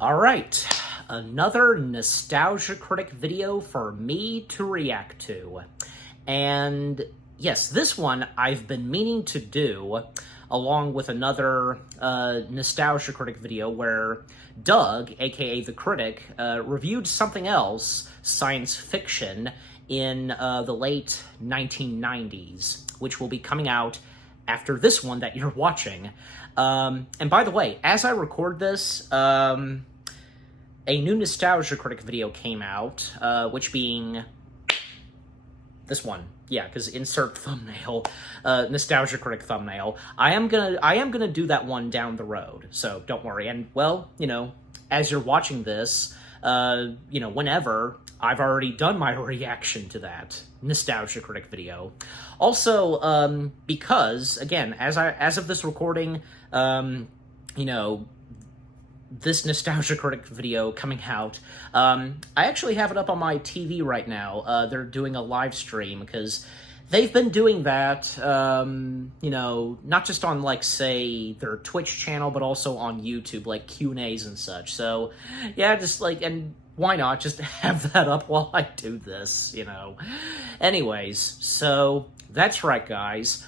All right, another Nostalgia Critic video for me to react to. And yes, this one I've been meaning to do along with another Nostalgia Critic video where Doug, aka The Critic, reviewed something else, science fiction, in the late 1990s, which will be coming out after this one that you're watching. And by the way, as I record this, a new Nostalgia Critic video came out, which being this one. Yeah, because insert thumbnail, Nostalgia Critic thumbnail. I am gonna do that one down the road, so don't worry. And well, as you're watching this, whenever, I've already done my reaction to that Nostalgia Critic video. Also, because again, as of this recording, this Nostalgia Critic video coming out, I actually have it up on my TV right now. They're doing a live stream, because they've been doing that, not just on, like, say, their Twitch channel, but also on YouTube, like, Q&As and such. So, yeah, just, like, and why not just have that up while I do this, Anyways, so, that's right, guys.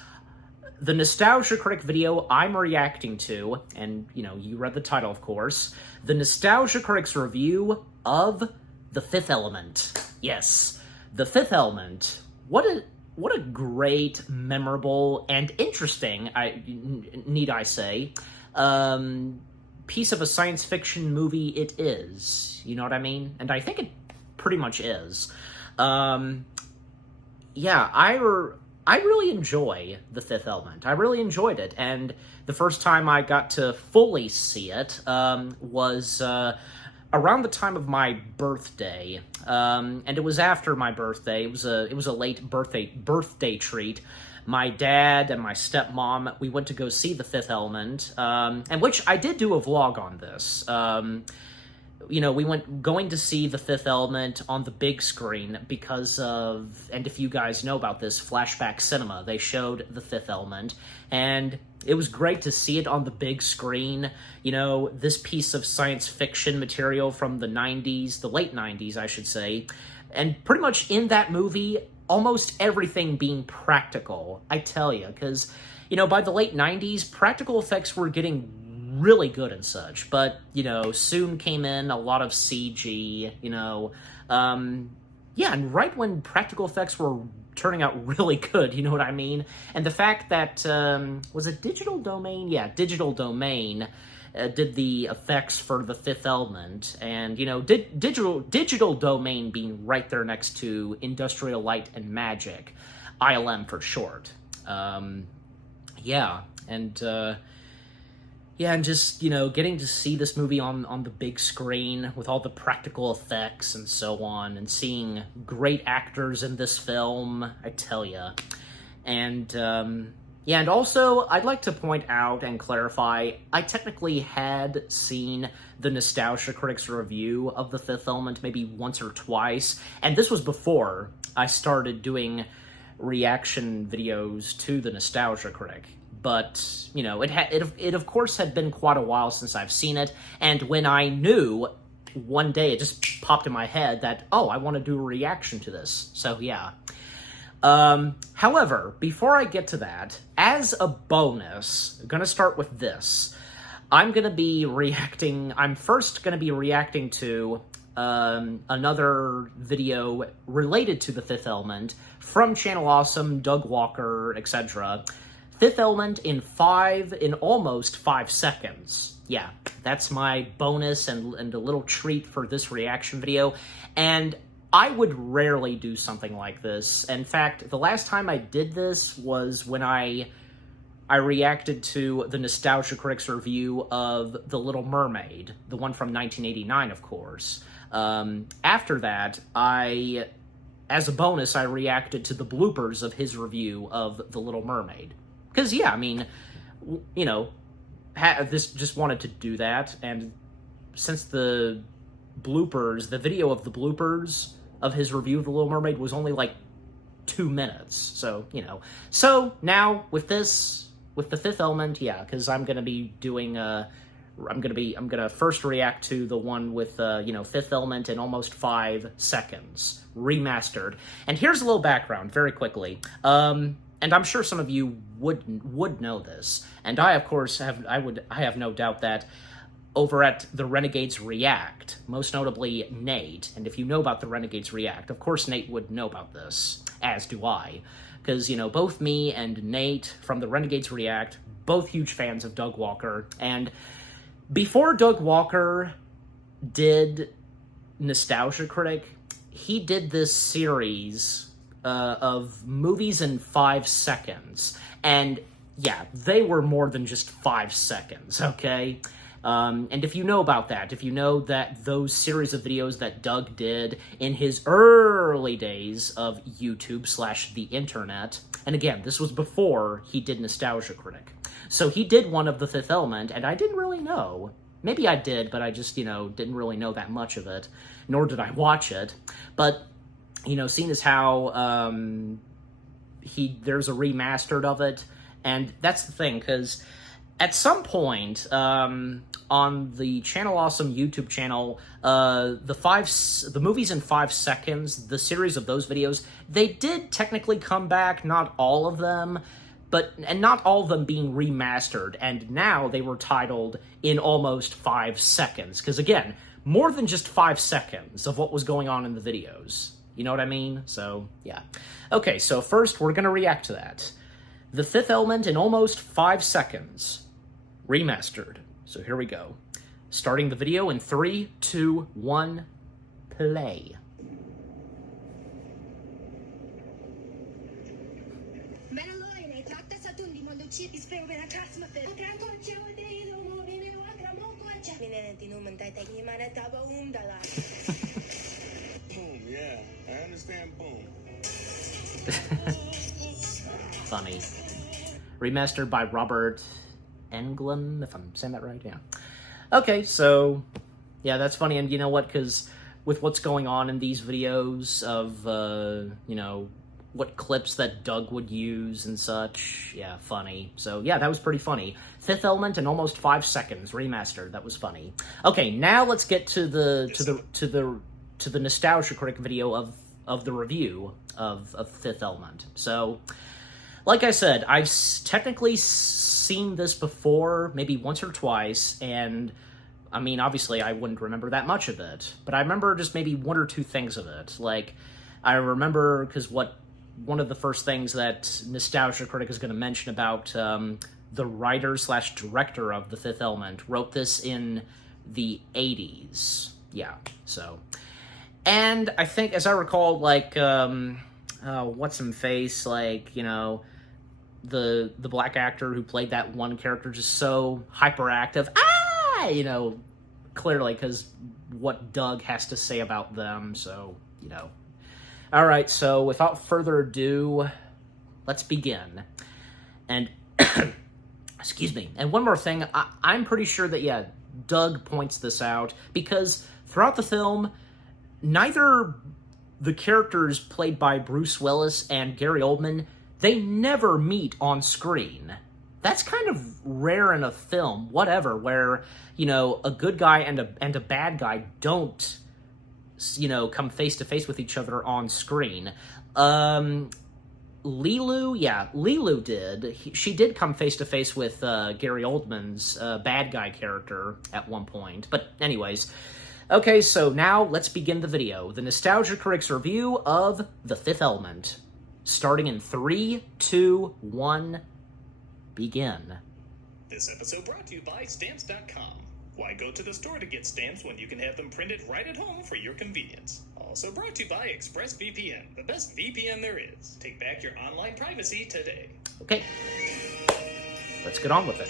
The Nostalgia Critic video I'm reacting to, and, you read the title, of course, the Nostalgia Critic's review of The Fifth Element. Yes, The Fifth Element. What a great, memorable, and interesting, need I say, piece of a science fiction movie it is. You know what I mean? And I think it pretty much is. Yeah, I really enjoy The Fifth Element. I really enjoyed it, and the first time I got to fully see it was around the time of my birthday, and it was after my birthday. It was a late birthday treat. My dad and my stepmom, we went to go see The Fifth Element, and which I did do a vlog on this. We going to see The Fifth Element on the big screen because of, and if you guys know about this, Flashback Cinema, they showed The Fifth Element, and it was great to see it on the big screen. This piece of science fiction material from the 90s, the late 90s, I should say, and pretty much in that movie, almost everything being practical, I tell you, because, by the late 90s, practical effects were getting really good and such, but, soon came in a lot of CG, yeah, and right when practical effects were turning out really good, you know what I mean? And the fact that, was it Digital Domain? Yeah, Digital Domain did the effects for The Fifth Element, and, Digital Domain being right there next to Industrial Light and Magic, ILM for short. Yeah, and just, getting to see this movie on the big screen with all the practical effects and so on, and seeing great actors in this film, I tell ya. And, yeah, and also, I'd like to point out and clarify, I technically had seen the Nostalgia Critic's review of The Fifth Element maybe once or twice, and this was before I started doing reaction videos to the Nostalgia Critic. But, it of course had been quite a while since I've seen it, and when I knew, one day it just popped in my head that, oh, I want to do a reaction to this, so yeah. However, before I get to that, as a bonus, I'm gonna start with this. I'm first gonna be reacting to, another video related to The Fifth Element from Channel Awesome, Doug Walker, etc., Fifth Element in almost 5 seconds. Yeah, that's my bonus and a little treat for this reaction video, and I would rarely do something like this. In fact, the last time I did this was when I reacted to the Nostalgia Critic's review of The Little Mermaid, the one from 1989, of course. After that, as a bonus, I reacted to the bloopers of his review of The Little Mermaid. Because, yeah, I mean, this just wanted to do that, and since the video of the bloopers of his review of The Little Mermaid was only, like, 2 minutes, so, So, now, with The Fifth Element, yeah, because I'm going to be doing I'm gonna first react to the one with Fifth Element in almost 5 seconds, remastered. And here's a little background, very quickly. And I'm sure some of you would know this, and I, of course, have no doubt that over at the Renegades React, most notably Nate, and if you know about the Renegades React, of course Nate would know about this, as do I, because, both me and Nate from the Renegades React, both huge fans of Doug Walker, and before Doug Walker did Nostalgia Critic, he did this series of movies in 5 seconds, and yeah, they were more than just 5 seconds, okay? And if you know about that, if you know that those series of videos that Doug did in his early days of YouTube / the internet, and again, this was before he did Nostalgia Critic, so he did one of the Fifth Element, and I didn't really know. Maybe I did, but I just, didn't really know that much of it, nor did I watch it, but seeing as how there's a remastered of it, and that's the thing, because at some point on the Channel Awesome YouTube channel, the movies in 5 seconds, the series of those videos, they did technically come back, not all of them, and not all of them being remastered, and now they were titled in almost 5 seconds, because again, more than just 5 seconds of what was going on in the videos. You know what I mean? So, yeah. Okay, so first we're going to react to that. The Fifth Element in almost 5 seconds. Remastered. So here we go. Starting the video in 3, 2, 1, play. Boom, yeah. I understand boom. Funny. Remastered by Robert Englund, if I'm saying that right, yeah. Okay, so, yeah, that's funny, and you know what, because with what's going on in these videos of, what clips that Doug would use and such, yeah, funny. So, yeah, that was pretty funny. Fifth Element in almost 5 seconds, remastered, that was funny. Okay, now let's get to the Nostalgia Critic video of the review of Fifth Element. So, like I said, I've technically seen this before, maybe once or twice, and, I mean, obviously I wouldn't remember that much of it, but I remember just maybe 1 or 2 things of it. Like, I remember, because one of the first things that Nostalgia Critic is going to mention about the writer / director of The Fifth Element wrote this in the 80s. Yeah, so. And I think, as I recall, like, what's-him-face, like, the black actor who played that one character just so hyperactive. Clearly, because what Doug has to say about them, so, Alright, so without further ado, let's begin. And, excuse me, and one more thing, I'm pretty sure that, yeah, Doug points this out, because throughout the film, neither the characters played by Bruce Willis and Gary Oldman, they never meet on screen. That's kind of rare in a film, whatever, where, a good guy and a bad guy don't, come face-to-face with each other on screen. Lilu did. She did come face-to-face with Gary Oldman's bad guy character at one point. But anyways, okay, so now let's begin the video. The Nostalgia Critic's review of The Fifth Element. Starting in 3, 2, 1, begin. This episode brought to you by Stamps.com. Why go to the store to get stamps when you can have them printed right at home for your convenience? Also brought to you by ExpressVPN, the best VPN there is. Take back your online privacy today. Okay, let's get on with it.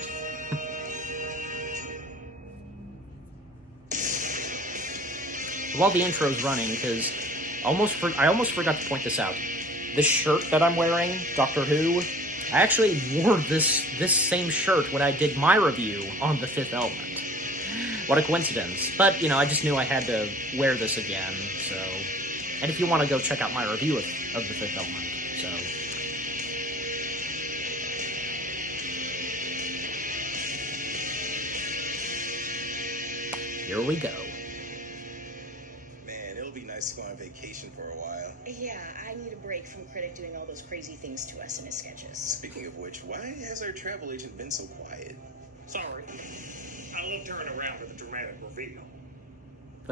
While the intro's running, because I almost forgot to point this out. This shirt that I'm wearing, Doctor Who, I actually wore this same shirt when I did my review on The Fifth Element. What a coincidence. But, I just knew I had to wear this again, so. And if you want to go check out my review of The Fifth Element, so. Here we go. Man, it'll be nice to go on vacation for a while. Yeah, I need a break from Critic doing all those crazy things to us in his sketches. Speaking of which, why has our travel agent been so quiet? Sorry. I love turning around at the dramatic reveal.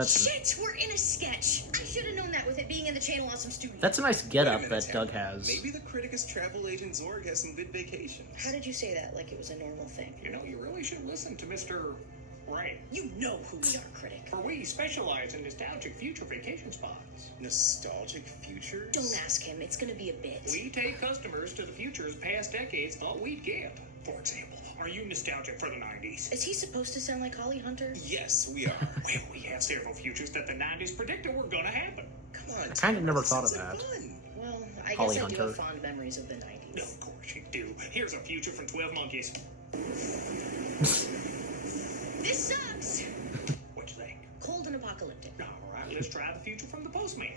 Shit, we're in a sketch. I should have known that with it being in the Channel Awesome studio. That's a nice get-up that Doug has. Maybe the Criticus travel agent Zorg has some good vacations. How did you say that like it was a normal thing? You know, you really should listen to Mr. Right. You know who we are, Critic. For we specialize in nostalgic future vacation spots. Nostalgic futures? Don't ask him. It's gonna be a bit. We take customers to the futures past decades thought we'd get. For example, are you nostalgic for the 90s? Is he supposed to sound like Holly Hunter? Yes, we are. Well, we have several futures that the 90s predicted were gonna happen. Come on, I kind of never this thought of sounds that. fun. Well, I Holly guess I do Hunter. have fond memories of the 90s. Of course you do. Here's a future from 12 Monkeys. This sucks! What you think? Cold and apocalyptic. Alright, let's try the future from the Postman.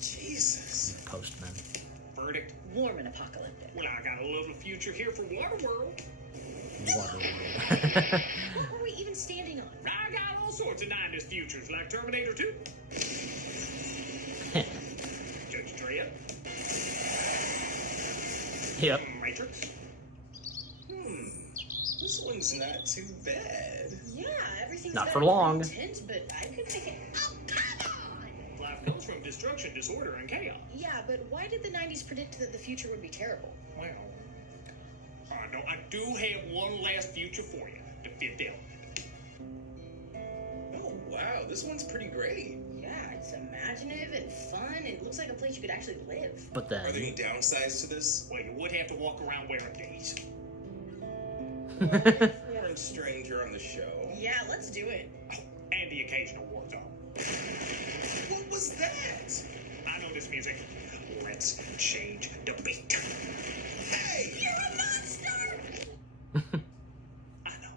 Jesus. Postman. Verdict. Warm and apocalyptic. Well, I got a lovely future here for Waterworld. Waterworld. What were we even standing on? I got all sorts of 90s futures, like Terminator 2. Judge Dredd. Yep. Matrix. This one's not too bad. Yeah, everything's Not got for a long. Tint, but I could make it. Oh, come on! Life comes from destruction, disorder, and chaos. Yeah, but why did the 90s predict that the future would be terrible? Well, no, I do have one last future for you. The Fifth Element. Oh, wow, this one's pretty great. Yeah, it's imaginative and fun. It looks like a place you could actually live. But Are there then... any downsides to this? Well, you would have to walk around wearing these. Foreign stranger on the show. Yeah, let's do it. Oh, and the occasional war zone. What was that? I know this music. Let's change the beat. Hey! You're a monster! I know.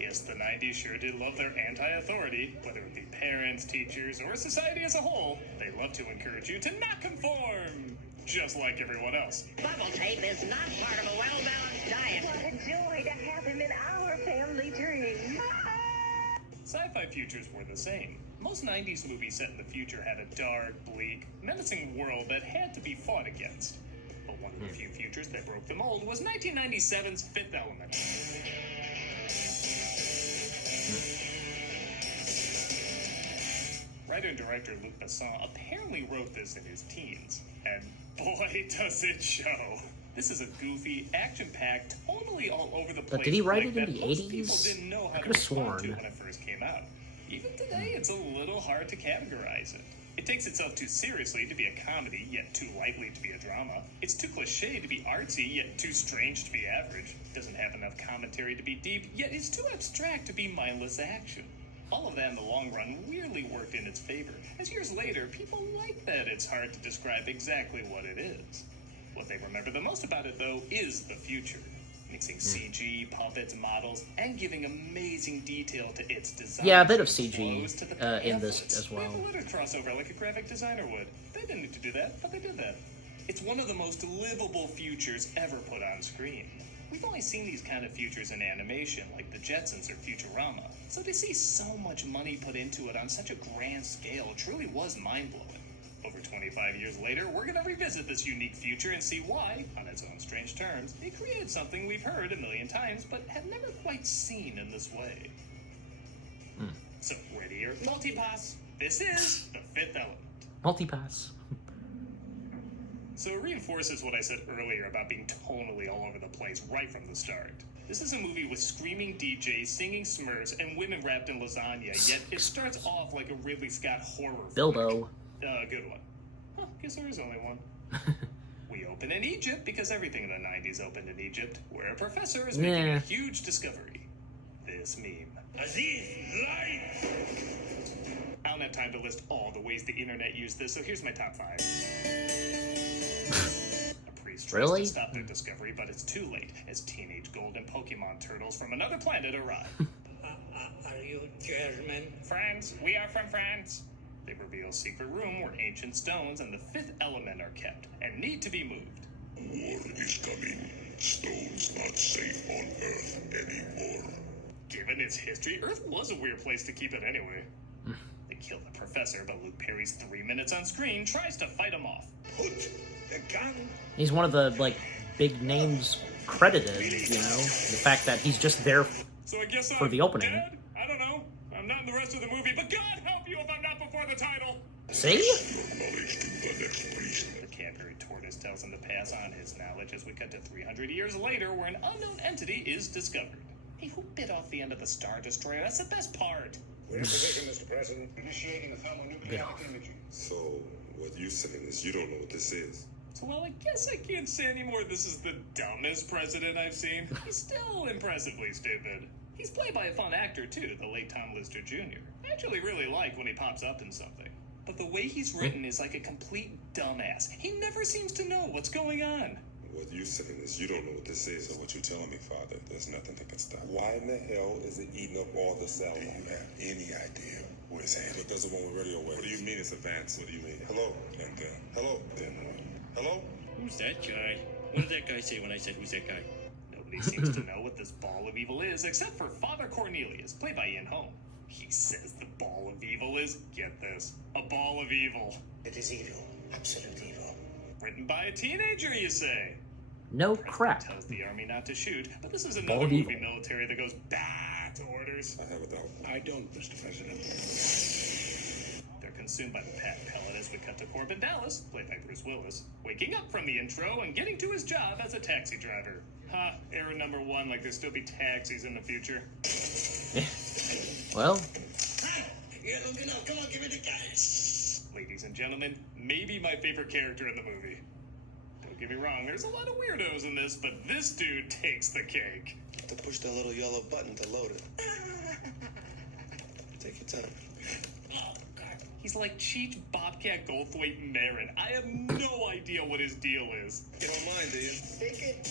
Yes, the 90s sure did love their anti-authority, whether it be parents, teachers, or society as a whole. They love to encourage you to not conform, just like everyone else. Bubble tape is not part of a well-balanced diet. What a joy to have him in our family tree. Sci-fi futures were the same. Most 90s movies set in the future had a dark, bleak, menacing world that had to be fought against. But one of the few futures that broke the mold was 1997's Fifth Element. Writer and director Luc Besson apparently wrote this in his teens. And boy, does it show. This is a goofy, action-packed, totally all over the place. But did he write it in that the most 80s? people didn't know how I to could've respond to sworn. when it first came out. Even today, it's a little hard to categorize it. It takes itself too seriously to be a comedy, yet too lightly to be a drama. It's too cliche to be artsy, yet too strange to be average. Doesn't have enough commentary to be deep, yet it's too abstract to be mindless action. All of that in the long run weirdly worked in its favor, as years later, people like that it's hard to describe exactly what it is. What they remember the most about it, though, is the future. Mixing CG, puppets, models, and giving amazing detail to its design. Yeah, a bit of Close CG to the in this pamphlets. as well. We have a little crossover like a graphic designer would. They didn't need to do that, but they did that. It's one of the most livable futures ever put on screen. We've only seen these kind of futures in animation, like the Jetsons or Futurama. So to see so much money put into it on such a grand scale truly was mind-blowing. Over 25 years later, we're going to revisit this unique future and see why, on its own strange terms, it created something we've heard a million times but have never quite seen in this way. So, ready your multipass. This is the Fifth Element. Multipass. So it reinforces what I said earlier about being tonally all over the place right from the start. This is a movie with screaming DJs, singing Smurfs, and women wrapped in lasagna, yet it starts off like a Ridley Scott horror Bilbo. Good one. Huh, guess there is only one. We open in Egypt because everything in the 90s opened in Egypt, where a professor is making Yeah. a huge discovery. This meme. Aziz, light! I don't have time to list all the ways the internet used this, so here's my top 5. A priest tries Really? to stop their discovery, but it's too late as teenage golden Pokemon turtles from another planet arrive. Are you German? France, we are from France. They reveal a secret room where ancient stones and the Fifth Element are kept and need to be moved. War is coming. Stones not safe on Earth anymore. Given its history, Earth was a weird place to keep it anyway. They killed the professor, but Luke Perry's 3 minutes on screen tries to fight him off. Put the gun. He's one of the, like, big names credited, you know? The fact that he's just there So I guess for the opening. Dead? I don't know. I'm not in the rest of the movie, but God help you if I'm not before the title. See? The cat-haired tortoise tells him to pass on his knowledge as we cut to 300 years later, where an unknown entity is discovered. Hey, who bit off the end of the Star Destroyer? That's the best part. We're in position, Mr. President. Initiating a thermonuclear imaging. So, what you saying is you don't know what this is? So, well, I guess I can't say anymore this is the dumbest president I've seen. He's still impressively stupid. He's played by a fun actor, too, the late Tom Lister Jr. I actually really like when he pops up in something. But the way he's written is like a complete dumbass. He never seems to know what's going on. What you saying is you don't know what this is. So what you telling me, Father? There's nothing that can stop. Why in the hell is it eating up all the cell? Do you have any idea where it's headed? It doesn't want radio waves. What do you mean it's advanced? What do you mean? Hello? And then, Hello? Hello? Who's that guy? What did that guy say when I said, who's that guy? Nobody seems to know what this ball of evil is, except for Father Cornelius, played by Ian Holm. He says the ball of evil is, get this, a ball of evil. It is evil. Absolute evil. Written by a teenager, you say? No President crap. tells the army not to shoot, but this is Ball another of movie evil. military that goes bah to orders. I have a doubt. I don't, Mr. President. They're consumed by the Pat pellet as we cut to Corbin Dallas, played by Bruce Willis, waking up from the intro and getting to his job as a taxi driver. Ha, error number 1, like there'll still be taxis in the future. Well, Come on, give me the cash. Ladies and gentlemen, maybe my favorite character in the movie. Don't get me wrong, there's a lot of weirdos in this, but this dude takes the cake. To push the little yellow button to load it. Take your time. He's like Cheech Bobcat Goldthwait Marin. I have no idea what his deal is. You don't mind, do you? Take it.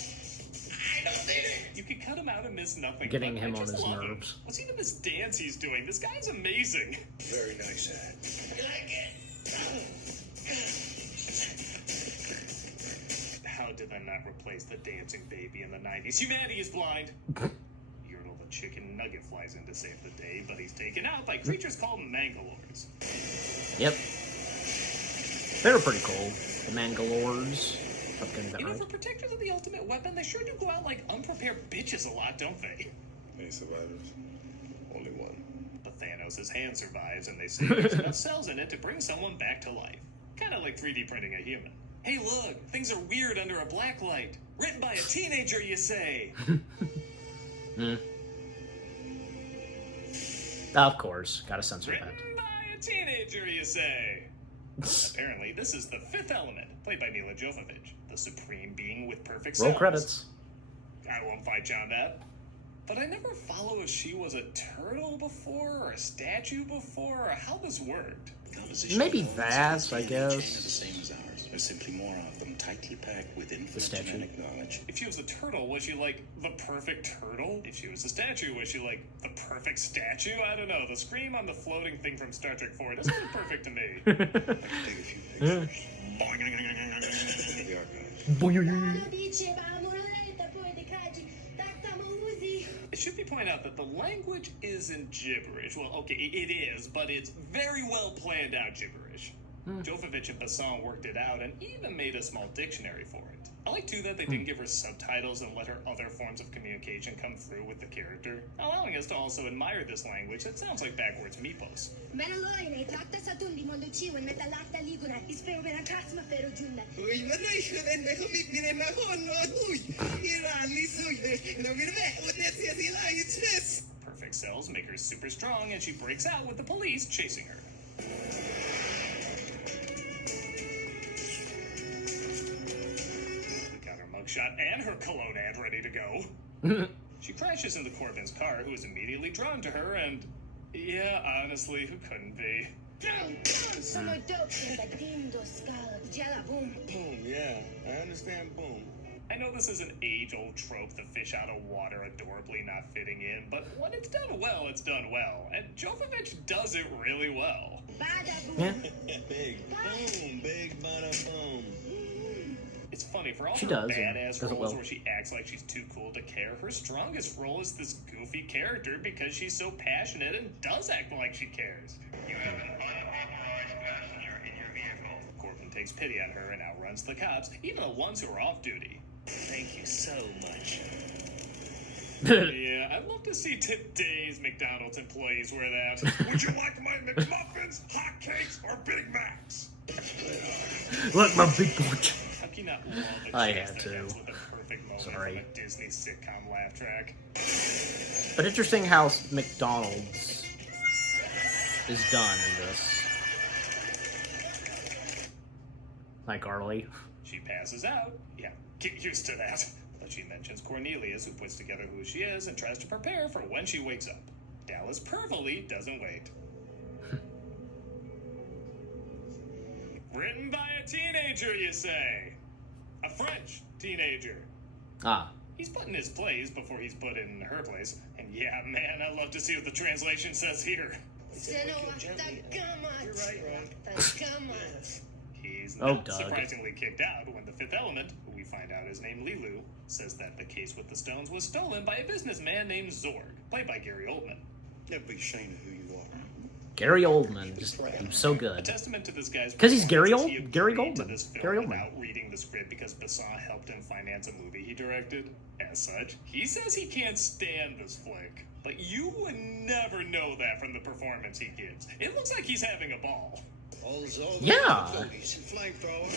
I don't need it. You could cut him out and miss nothing. Getting but him I on just his love him. nerves. What's even this dance he's doing? This guy's amazing. Very nice, Ad. You like it? How did I not replace the dancing baby in the 90s? Humanity is blind. Yertle the chicken nugget flies in to save the day, but he's taken out by creatures called Mangalores. yep. They were pretty cool. The Mangalores. If I'm getting that You know, right. for protectors of the ultimate weapon, they sure do go out like unprepared bitches a lot, don't they? Any survivors? Only one. But Thanos' hand survives, and they say there's enough cells in it to bring someone back to life. Kind of like 3D printing a human. Hey, look, things are weird under a black light. Written by a teenager, you say? Of course. Gotta censor Written that. by a teenager, you say? Apparently, this is the fifth element, played by Mila Jovovich, the supreme being with perfect Roll cells. credits. I won't fight you on that. But I never follow if she was a turtle before, or a statue before, or how this worked. Maybe that, I guess. The same as ours. There's simply more of them, tightly packed with infinite statue. genetic knowledge. If she was a turtle, was she like the perfect turtle? If she was a statue, was she like the perfect statue? I don't know. The scream on the floating thing from Star Trek 4 doesn't look perfect to me. I can take a few pictures. The archives. It should be pointed out that the language isn't gibberish. Well, okay, it is, but it's very well planned out gibberish. Jovovich and Basson worked it out and even made a small dictionary for it. I like, too, that they didn't give her subtitles and let her other forms of communication come through with the character, allowing us to also admire this language that sounds like backwards meepos. Perfect cells make her super strong, and she breaks out with the police chasing her. We got her mugshot and her cologne ad ready to go. She crashes into Corbin's car, who is immediately drawn to her, and yeah, honestly, who couldn't be? Boom, yeah. I understand boom. I know this is an age-old trope, the fish out of water adorably not fitting in, but when it's done well, it's done well, and Jovovich does it really well. Yeah. Big boom, big bada boom. It's funny, for all She her does, and badass does it roles well. where she acts like she's too cool to care, her strongest role is this goofy character because she's so passionate and does act like she cares. You have an unauthorized passenger in your vehicle. Corbin takes pity on her and outruns the cops, even the ones who are off duty. Thank you so much. Yeah, I'd love to see today's McDonald's employees wear that. Would you like my McMuffins, hotcakes, or Big Macs? Look, my big bunch. How can you not love a I chase had that to. ends with a perfect moment Sorry. from a Disney sitcom laugh track? But interesting how McDonald's is done in this. Hi, Carly. She passes out. Yeah, get used to that. But she mentions Cornelius, who puts together who she is and tries to prepare for when she wakes up. Dallas pervilely doesn't wait. Written by a teenager, you say? A French teenager. Ah. He's put in his place before he's put in her place. And yeah, man, I'd love to see what the translation says here. He's not Doug. surprisingly kicked out when the Fifth Element, who we find out is named Lilu, says that the case with the stones was stolen by a businessman named Zorg, played by Gary Oldman. Never be ashamed of who you are. Gary Oldman, just he's so A good. testament to this guy's 'Cause he's Gary performance is he Gary agreed to Oldman. this film Gary Oldman. without reading the script because Besson helped him finance a movie he directed. As such, he says he can't stand this flick. But you would never know that from the performance he gives. It looks like he's having a ball. Yeah. Flamethrower.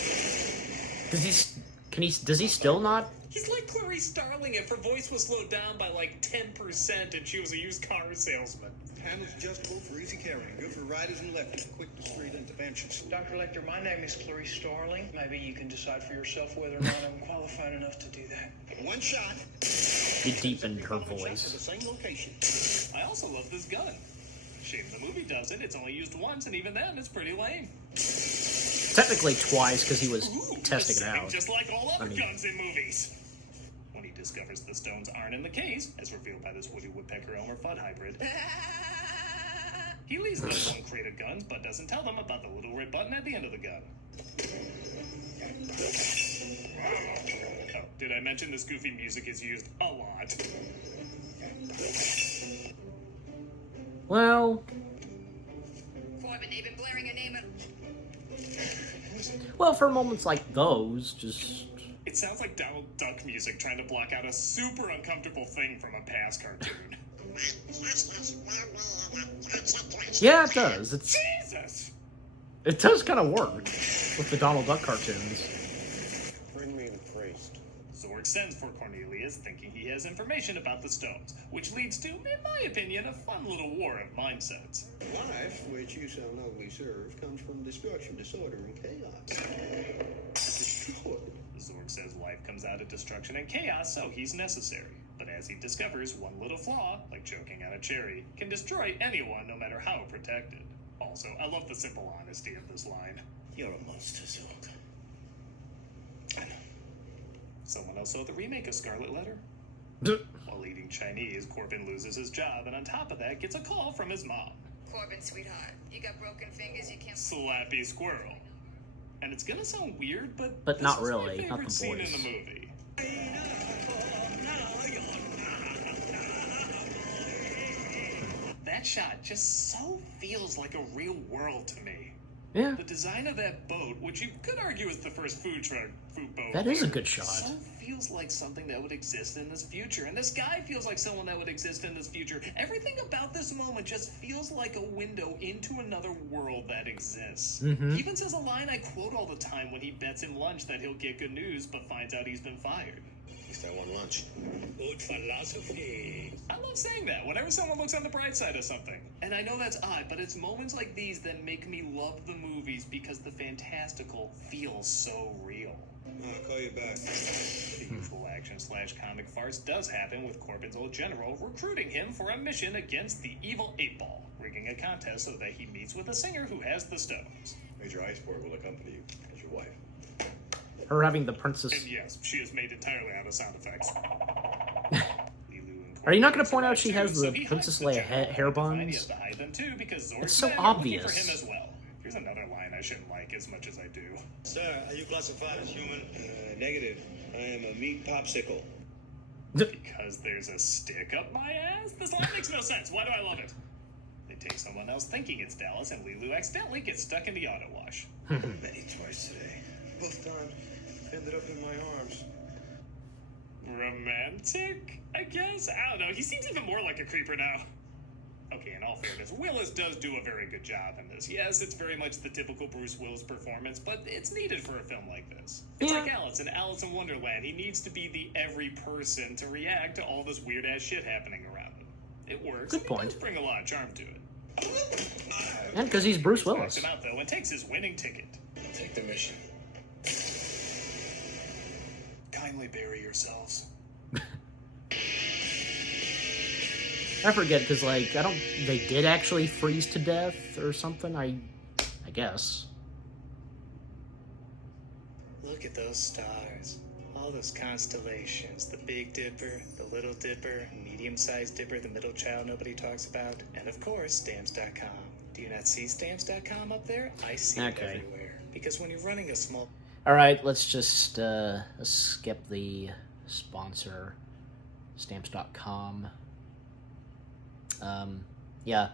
Does he still not? He's like Clarice Starling if her voice was slowed down by like 10% and she was a used car salesman. Handles adjustable for easy carrying. Good for riders and lefties. Quick discreet interventions. Dr. Lecter, my name is Clarice Starling. Maybe you can decide for yourself whether or not I'm qualified enough to do that. One shot. He deepened her To the voice. same location. I also love this gun. Shame the movie does it. It's only used once, and even then, it's pretty lame. Technically twice, because he was Ooh, testing it the same, out. Just like all other I mean- guns in movies. When he discovers the stones aren't in the case, as revealed by this Woody Woodpecker Elmer Fudd hybrid, he leaves them one crate of guns, but doesn't tell them about the little red button at the end of the gun. Oh, did I mention this goofy music is used a lot? Well, Corbin, they've been blaring your name. for moments like those, just It sounds like Donald Duck music trying to block out a super uncomfortable thing from a past cartoon. yeah, it does. Jesus! It does kind of work with the Donald Duck cartoons. Bring me the priest. Zorg sends for Cornelius, thinking he has information about the stones, which leads to, in my opinion, a fun little war of mindsets. Life, which you so nobly serve, comes from destruction, disorder, and chaos. Destroyed. Zorg says life comes out of destruction and chaos, so he's necessary. But as he discovers, one little flaw, like choking on a cherry, can destroy anyone no matter how protected. Also, I love the simple honesty of this line. You're a monster, Zorg. I know. Someone else saw the remake of Scarlet Letter? While eating Chinese, Corbin loses his job, and on top of that, gets a call from his mom. Corbin, sweetheart, you got broken fingers, you can't... Slappy squirrel. And it's gonna sound weird, but But this not is really, my not favorite the scene in voice. the movie. That shot just so feels like a real world to me. Yeah, The design of that boat, which you could argue is the first food boat. that is a good shot. So feels like something that would exist in this future. And this guy feels like someone that would exist in this future. Everything about this moment just feels like a window into another world that exists. Mhm. He even says a line I quote all the time when he bets him lunch that he'll get good news but finds out he's been fired. At least I won lunch. Good philosophy. I love saying that whenever someone looks on the bright side of something. And I know that's odd, but it's moments like these that make me love the movies because the fantastical feels so real. I'll call you back. The usual action/comic farce does happen with Corbin's old general recruiting him for a mission against the evil 8-Ball, rigging a contest so that he meets with a singer who has the stones. Major Iceport will accompany you as your wife. Her having the princess. And yes, she is made entirely out of sound effects. Are you not going to point out she has So the he Princess hides Leia general, hair and he buns? has to hide them too because Zorg's It's so men are looking obvious. for him as well. Here's another line I shouldn't like as much as I do. Sir, are you classified as human? Negative. I am a meat popsicle. Because there's a stick up my ass? This line makes no sense. Why do I love it? They take someone else thinking it's Dallas, and Lilu accidentally gets stuck in the auto wash. Many twice today. Both times ended up in my arms. Romantic, I guess? I don't know. He seems even more like a creeper now. Okay, in all fairness, Willis does do a very good job in this. Yes, it's very much the typical Bruce Willis performance, but it's needed for a film like this. It's like Alice in Wonderland. He needs to be the every person to react to all this weird-ass shit happening around him. It works. Good point. It does bring a lot of charm to it. And because he's Bruce Willis. Him out, though, and takes his winning ticket. I'll take the mission. Kindly bury yourselves. I forget, because, like, they did actually freeze to death or something, I guess. Look at those stars. All those constellations. The Big Dipper, the Little Dipper, medium-sized Dipper, the middle child nobody talks about, and of course, Stamps.com. Do you not see Stamps.com up there? I see it everywhere. Because when you're running a small... Alright, let's just skip the sponsor, Stamps.com. Yeah.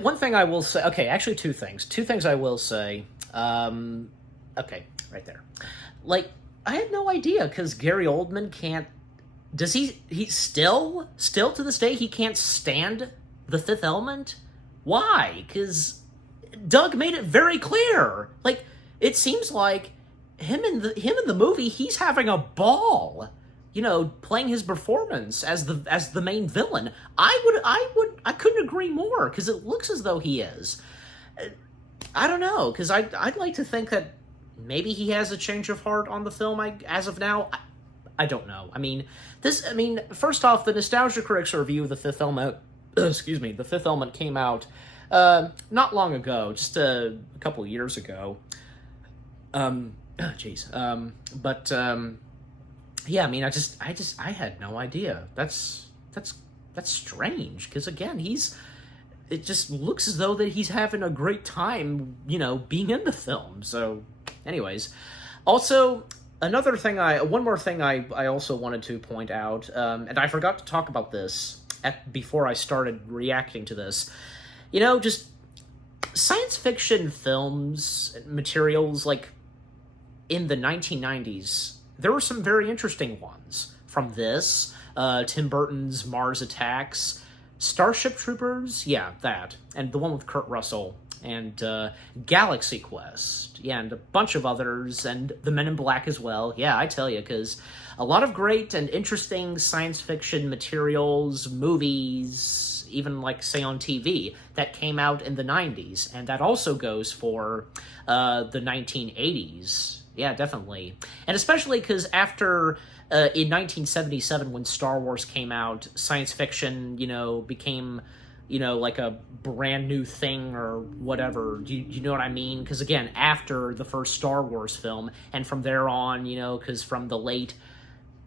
One thing I will say... Okay, actually two things. Two things I will say. Okay, right there. Like, I had no idea, because Gary Oldman can't... Does he still to this day, he can't stand The Fifth Element? Why? Because Doug made it very clear. Like, it seems like him in the movie, he's having a ball, you know, playing his performance as the main villain. I couldn't agree more, because it looks as though he is. I don't know, because I'd like to think that maybe he has a change of heart on the film. As of now, I don't know. I mean, first off, the Nostalgia Critics review of The Fifth Element, excuse me, The Fifth Element came out not long ago, just a couple years ago. Yeah, I mean, I had no idea. That's strange, because again, it just looks as though that he's having a great time, you know, being in the film. So, anyways, also, one more thing I also wanted to point out, and I forgot to talk about this before I started reacting to this. You know, just science fiction films, materials, like, in the 1990s, there were some very interesting ones. From this, Tim Burton's Mars Attacks, Starship Troopers, yeah, that, and the one with Kurt Russell, and Galaxy Quest, yeah, and a bunch of others, and The Men in Black as well. Yeah, I tell you, because a lot of great and interesting science fiction materials, movies, even, like, say, on TV, that came out in the 90s, and that also goes for the 1980s. Yeah, definitely. And especially because after, in 1977, when Star Wars came out, science fiction, you know, became, you know, like a brand new thing or whatever. Do you know what I mean? Because, again, after the first Star Wars film, and from there on, you know, because from the late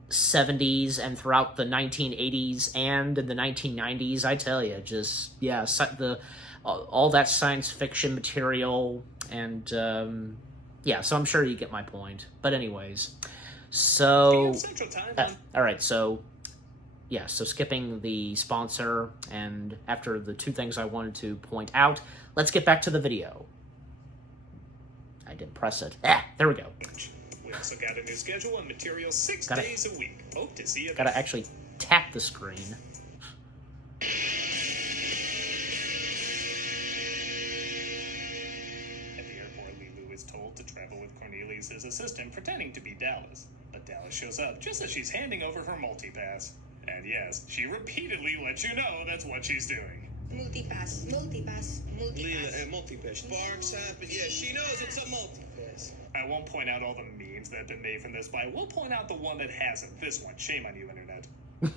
70s and throughout the 1980s and in the 1990s, I tell you, just, yeah, all that science fiction material and... yeah, so I'm sure you get my point. But anyways, so... Alright, so... Yeah, so skipping the sponsor, and after the two things I wanted to point out, let's get back to the video. I didn't press it. There we go. We also got a new schedule and material 6 days a week. Hope to see you. Gotta actually tap the screen. His assistant pretending to be Dallas, but Dallas shows up just as she's handing over her multipass. And yes, she repeatedly lets you know that's what she's doing. Multipass. Leela, multipass. Sparks happen. Yeah, she knows it's a multipass. I won't point out all the memes that have been made from this, but I will point out the one that hasn't. This one. Shame on you, Internet.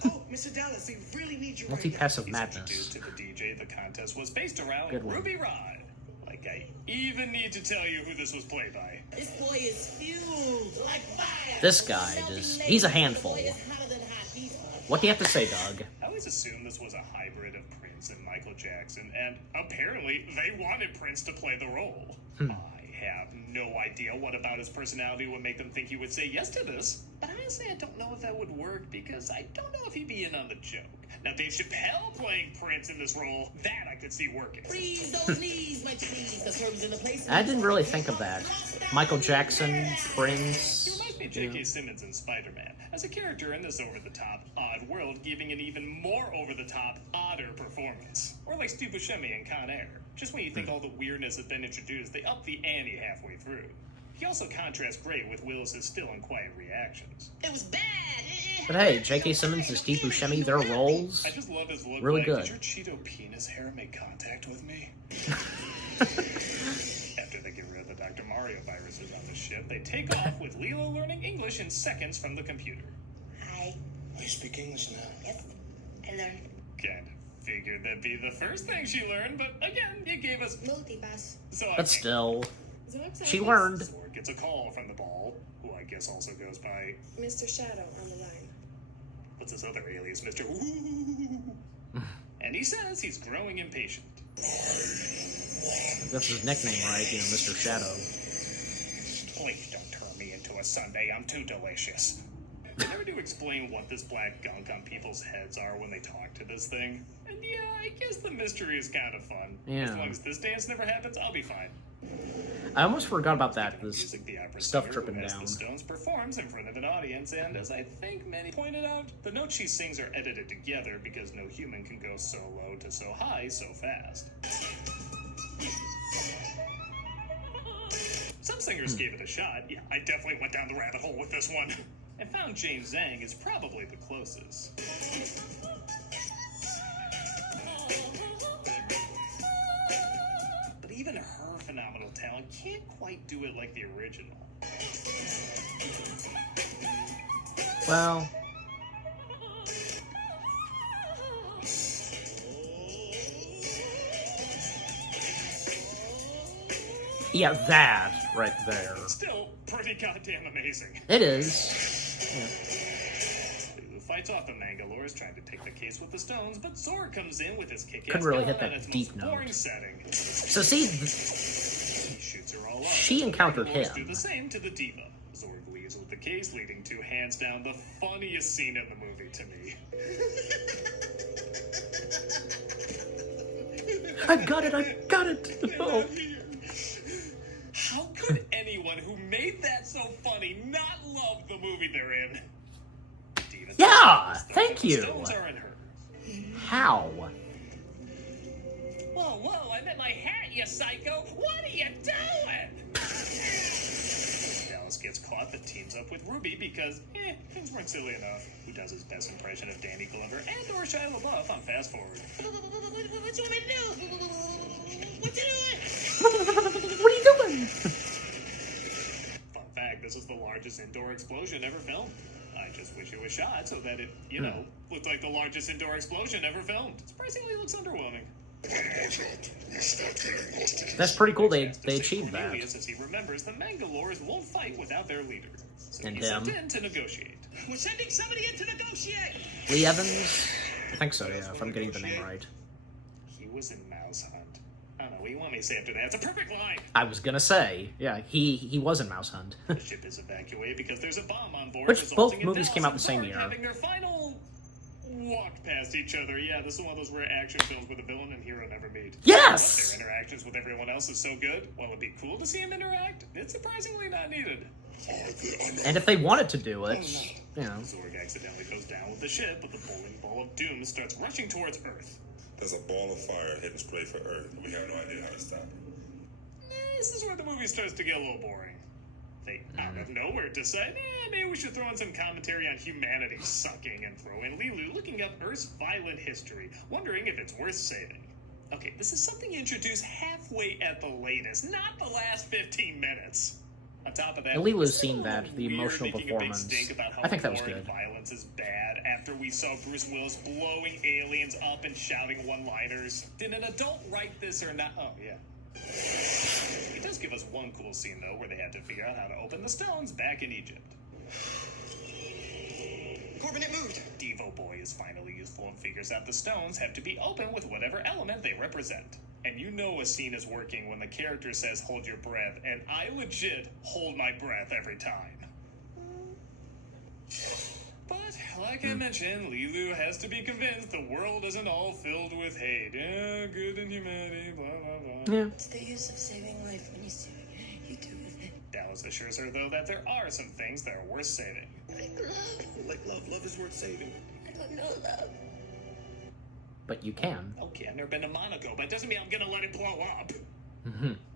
Oh, Mr. Dallas, they really need you. Multipass of He's madness. Introduced to the DJ. The contest was based around Good one. Ruby Rod. Like, I even need to tell you who this was played by. This boy is fused like fire. This guy, he's a handful. What do you have to say, Doug? I always assumed this was a hybrid of Prince and Michael Jackson, and apparently they wanted Prince to play the role. I have no idea what about his personality would make them think he would say yes to this, but honestly I don't know if that would work because I don't know if he'd be in on the joke. Now Dave Chappelle playing Prince in this role, that I could see working. Freeze those knees, my trees, the servers in the place. I didn't really think of that. Michael Jackson, Prince. He reminds me of J.K. Simmons in Spider-Man, as a character in this over-the-top, odd world, giving an even more over-the-top, odder performance. Or like Steve Buscemi in Con Air. Just when you think all the weirdness had been introduced, they up the ante halfway through. He also contrasts great with Willis's still and quiet reactions. It was bad. But hey, J.K. Simmons and Steve Buscemi, their roles, I just love his look. really like, good. Did your Cheeto penis hair make contact with me? After they get rid of the Dr. Mario viruses on the ship, they take off with Lilo learning English in seconds from the computer. Hi. You speak English now? Yes. I learned. Kind of figured that'd be the first thing she learned, but again, it gave us multipass. So But still, she learned. Sword gets a call from the ball, who I guess also goes by Mr. Shadow on the line. What's his other alias, Mr. Ooh. And he says he's growing impatient. That's his nickname, right? You know, Mr. Shadow. Please don't turn me into a sundae. I'm too delicious. They never do explain what this black gunk on people's heads are when they talk to this thing. And yeah, I guess the mystery is kind of fun. Yeah. As long as this dance never happens, I'll be fine. I almost forgot about that. This The opera stuff singer dripping who, as down. the Stones performs in front of an audience, and as I think many pointed out, the notes she sings are edited together because no human can go so low to so high so fast. Some singers gave it a shot. Yeah, I definitely went down the rabbit hole with this one. And found James Zhang is probably the closest. But even her phenomenal talent can't quite do it like the original. Well, yeah, that right there. Still pretty goddamn amazing. It is. Yeah. Who fights off the Mangalores trying to take the case with the Stones, but Zor comes in with his kick-ass Couldn't really gun hit that and its deep most boring note. setting. So see, He shoots her all up. she encountered Mangalores him. do the same to the diva. Zorg leaves with the case, leading to, hands down, the funniest scene in the movie to me. I got it! I got it! Oh. How could anyone who made that so funny not love the movie they're in? Diva Yeah, tells us, though, thank that the you. Stones are in her. How? Whoa, I meant my hat, you psycho! What are you doing? Dallas gets caught but teams up with Ruby because, things weren't silly enough. Who does his best impression of Danny Glover and or Shia LaBeouf on Fast Forward? What you want me to do? What you doing? What are you doing? Fun fact, this is the largest indoor explosion ever filmed. I just wish it was shot so that it, you know, looked like the largest indoor explosion ever filmed. Surprisingly, it looks underwhelming. That's pretty cool. They achieved that. Cornelius, as he remembers, the Mangalores won't fight without their leader. So And he's sent him. in to negotiate. We're sending somebody in to negotiate. Lee Evans? I think so, yeah, if I'm getting the name right. He was in Mouse Hunt. I don't know, what do you want me to say after that? It's a perfect line! I was gonna say, yeah, he was in Mouse Hunt. The ship is evacuated because there's a bomb on board. Which both resulting in movies Dallas came out and the same Zorg year. having their final walk past each other. Yeah, this is one of those rare action films where the villain and hero never meet. Yes! But their interactions with everyone else is so good. While it'd be cool to see them interact, it's surprisingly not needed. And if they wanted to do it, you know. Zorg accidentally goes down with the ship, but the bowling ball of doom starts rushing towards Earth. There's a ball of fire heading straight for Earth. We have no idea how to stop it. This is where the movie starts to get a little boring. They, out of nowhere, decide, maybe we should throw in some commentary on humanity sucking and throw in Lilu looking up Earth's violent history, wondering if it's worth saving. Okay, this is something introduced halfway at the latest, not the last 15 minutes. On top of that, And Lilu's it's still seen a that, little the weird emotional making a big performance. stink about how I think that was war and good. violence is bad after we saw Bruce Willis blowing aliens up and shouting one-liners. Did an adult write this or not? Oh, yeah. It does give us one cool scene, though, where they had to figure out how to open the stones back in Egypt. Corbin, it moved. Devo Boy is finally useful and figures out the stones have to be open with whatever element they represent. And you know a scene is working when the character says hold your breath, and I legit hold my breath every time. But, like I mentioned, Lilu has to be convinced the world isn't all filled with hate. Yeah, good and humanity, blah, blah, blah. Yeah. What's the use of saving life when you do it? Dallas assures her, though, that there are some things that are worth saving. Like love. Like love. Love is worth saving. I don't know love. But you can. Okay, I've never been to Monaco, but it doesn't mean I'm gonna let it blow up.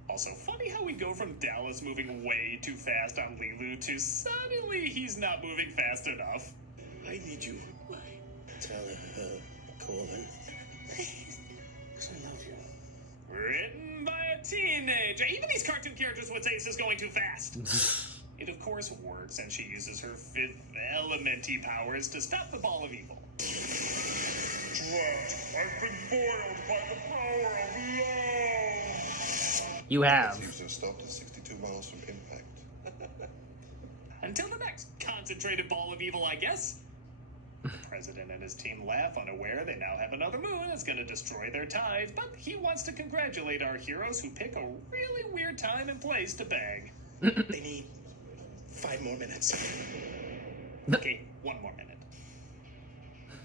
Also, funny how we go from Dallas moving way too fast on Lilu to suddenly he's not moving fast enough. I need you. Why? Tell her, Corbin. Please. Because I love you. Written by a teenager. Even these cartoon characters would say this is going too fast. It, of course, works, and she uses her fifth elementy powers to stop the ball of evil. I've been foiled by the power of love. You have. Seems to have stopped at 62 miles from impact. Until the next concentrated ball of evil, I guess. The president and his team laugh, unaware they now have another moon that's going to destroy their ties, but he wants to congratulate our heroes who pick a really weird time and place to beg. They need 5 more minutes. Okay, 1 more minute.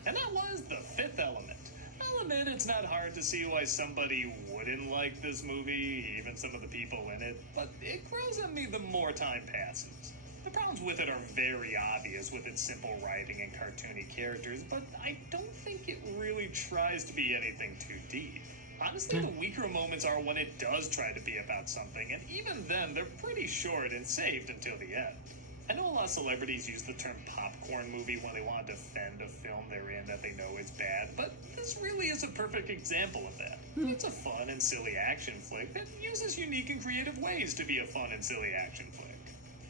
And that was the fifth element. I'll admit it's not hard to see why somebody wouldn't like this movie, even some of the people in it, but it grows on me the more time passes. The problems with it are very obvious with its simple writing and cartoony characters, but I don't think it really tries to be anything too deep. Honestly, the weaker moments are when it does try to be about something, and even then, they're pretty short and saved until the end. I know a lot of celebrities use the term popcorn movie when they want to defend a film they're in that they know is bad, but this really is a perfect example of that. It's a fun and silly action flick that uses unique and creative ways to be a fun and silly action flick.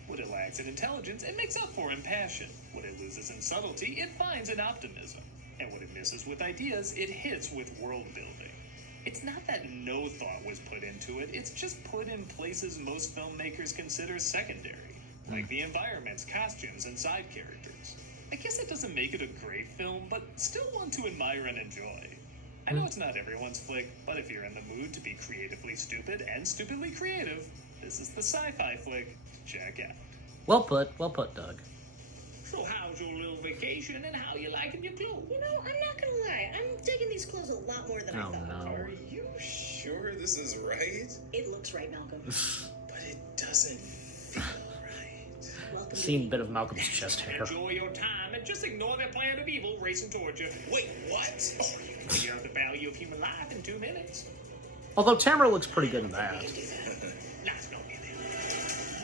What it lacks in intelligence, it makes up for in passion. What it loses in subtlety, it finds in optimism. And what it misses with ideas, it hits with world building. It's not that no thought was put into it, it's just put in places most filmmakers consider secondary. Like the environments, costumes, and side characters. I guess it doesn't make it a great film, but still one to admire and enjoy. I know it's not everyone's flick, but if you're in the mood to be creatively stupid and stupidly creative, this is the sci-fi flick to check out. Well put, Doug. So how's your little vacation and how you liking your clothes? You know, I'm not gonna lie. I'm digging these clothes a lot more than I thought. No. Are you sure this is right? It looks right, Malcolm. But it doesn't feel right. Welcome Seen a bit of Malcolm's chest hair. Enjoy your time and just ignore their plan of evil racing towards you. Wait, what? Or you can figure out the value of human life in 2 minutes. Although Tamara looks pretty good in that. Nice no minute.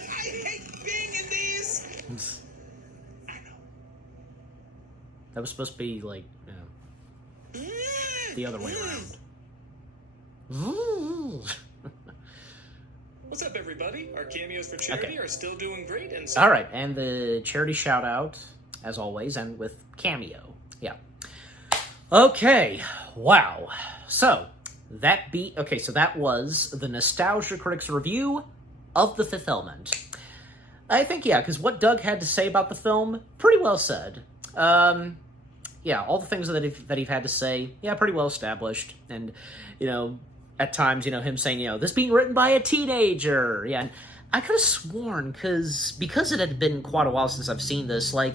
I hate being in these. I know. That was supposed to be like, the other way around. What's up, everybody? Our cameos for charity are still doing great, and All right, and the charity shout out, as always, and with cameo. Yeah. Okay. Wow. So that was the Nostalgia Critics review of The Fifth Element. I think, because what Doug had to say about the film, pretty well said. All the things that he had to say, pretty well established. And, at times, him saying, this being written by a teenager. Yeah, and I could have sworn, because it had been quite a while since I've seen this, I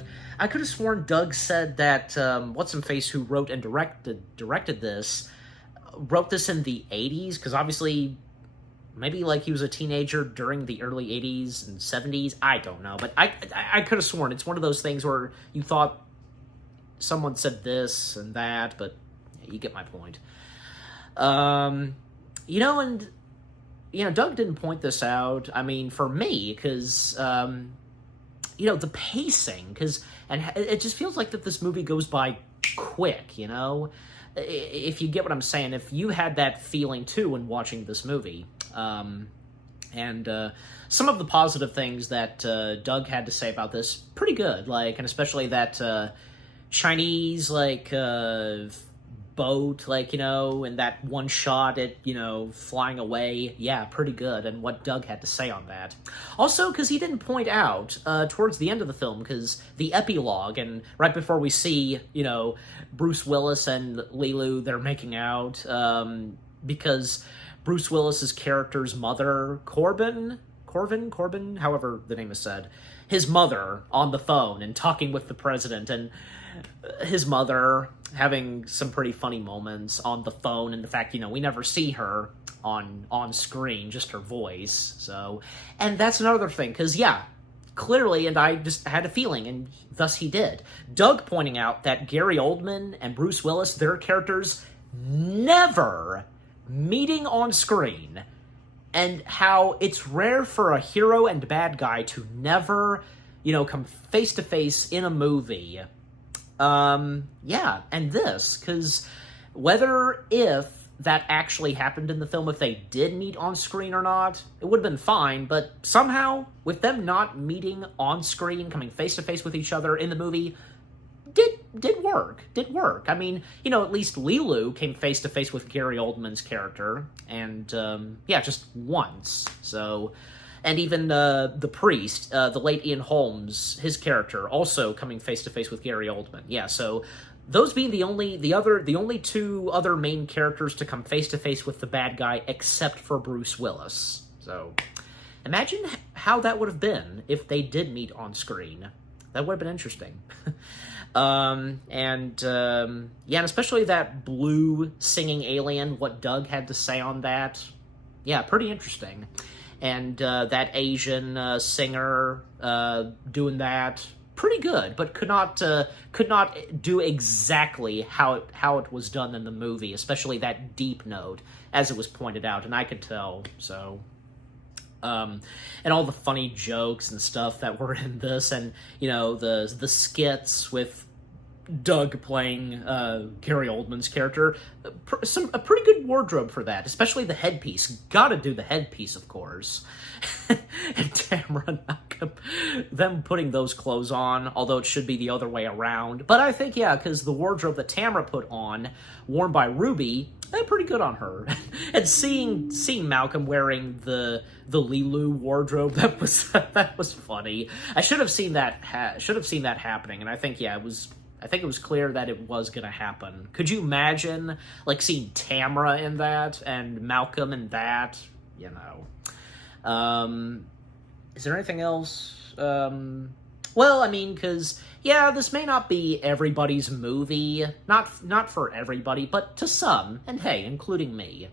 could have sworn Doug said that, What's-Him-Face, who wrote and directed this, wrote this in the 80s, because obviously, maybe, he was a teenager during the early 80s and 70s, I don't know, but I could have sworn it's one of those things where you thought someone said this and that, but you get my point. Doug didn't point this out, for me, because, the pacing, and it just feels like that this movie goes by quick, if you get what I'm saying, if you had that feeling, too, when watching this movie, and some of the positive things that Doug had to say about this, pretty good, and especially that Chinese, boat, like, you know, in that one shot, it, you know, flying away. Yeah, pretty good, and what Doug had to say on that. Also, because he didn't point out, towards the end of the film, because the epilogue, and right before we see, you know, Bruce Willis and Lilu, they're making out, because Bruce Willis's character's mother, Corbin, however the name is said, his mother on the phone and talking with the president, and his mother having some pretty funny moments on the phone, and the fact, you know, we never see her on screen, just her voice. So, and that's another thing, because, yeah, clearly, and I just had a feeling, and thus he did, Doug pointing out that Gary Oldman and Bruce Willis, their characters never meeting on screen, and how it's rare for a hero and bad guy to never, you know, come face-to-face in a movie. Yeah, and this, because if that actually happened in the film, if they did meet on screen or not, it would have been fine, but somehow, with them not meeting on screen, coming face-to-face with each other in the movie, did work. I mean, you know, at least Lilu came face-to-face with Gary Oldman's character, and, yeah, just once, so... And even the priest, the late Ian Holmes, his character, also coming face-to-face with Gary Oldman. Yeah, so those being the only two other main characters to come face-to-face with the bad guy, except for Bruce Willis. So, imagine how that would have been if they did meet on screen. That would have been interesting. Yeah, and especially that blue singing alien, what Doug had to say on that. Yeah, pretty interesting. And that Asian singer doing that, pretty good, but could not do exactly how it was done in the movie, especially that deep note, as it was pointed out, and I could tell. So, and all the funny jokes and stuff that were in this, and you know the skits with Doug playing Gary Oldman's character, a pretty good wardrobe for that, especially the headpiece. Gotta do the headpiece, of course. And Tamara and Malcolm, them putting those clothes on, although it should be the other way around. But I think, yeah, because the wardrobe that Tamara put on, worn by Ruby, pretty good on her. And seeing Malcolm wearing the Lilu wardrobe, that was funny. I should have seen that happening, and I think, yeah, it was clear that it was going to happen. Could you imagine, like, seeing Tamara in that and Malcolm in that? You know. Is there anything else? Well, I mean, because, yeah, this may not be everybody's movie. Not for everybody, but to some. And hey, including me.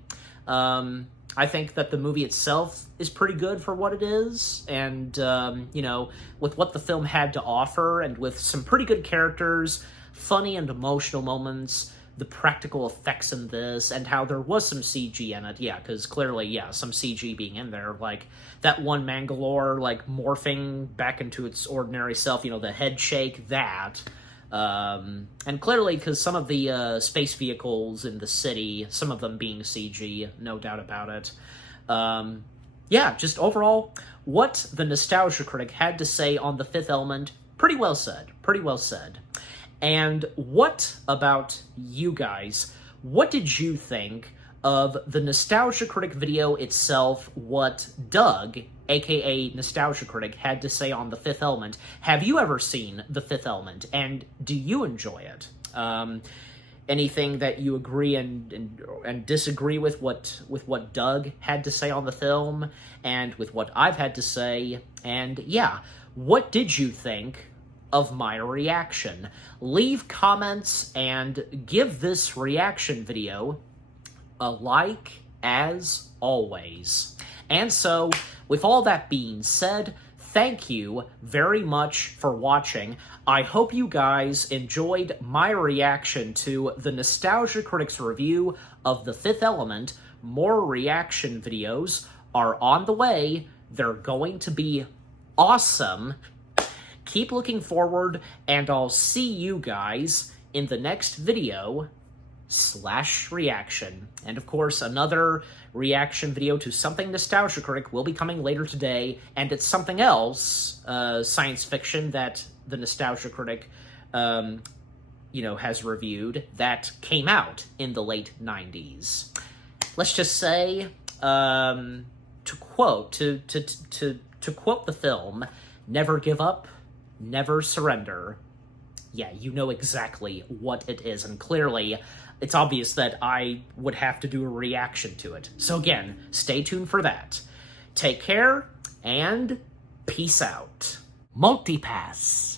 I think that the movie itself is pretty good for what it is, and, you know, with what the film had to offer, and with some pretty good characters, funny and emotional moments, the practical effects in this, and how there was some CG in it, yeah, because clearly, yeah, some CG being in there, like, that one Mangalore, like, morphing back into its ordinary self, you know, the head shake, that... and clearly, because some of the space vehicles in the city, some of them being CG, no doubt about it. Yeah, just overall, what the Nostalgia Critic had to say on The Fifth Element, pretty well said. And what about you guys? What did you think of the Nostalgia Critic video itself, what Doug, aka Nostalgia Critic, had to say on The Fifth Element? Have you ever seen The Fifth Element, and do you enjoy it? Anything that you agree and disagree with what Doug had to say on the film, and with what I've had to say, and yeah, what did you think of my reaction? Leave comments and give this reaction video a like, as always. And so, with all that being said, thank you very much for watching. I hope you guys enjoyed my reaction to the Nostalgia Critic's review of The Fifth Element. More reaction videos are on the way. They're going to be awesome. Keep looking forward, and I'll see you guys in the next video / reaction. And of course, another reaction video to something Nostalgia Critic will be coming later today, and it's something else, science fiction, that the Nostalgia Critic has reviewed that came out in the late 90s. Let's just say, to quote the film, "Never give up, never surrender." Yeah, you know exactly what it is, and clearly it's obvious that I would have to do a reaction to it. So again, stay tuned for that. Take care, and peace out. Multipass.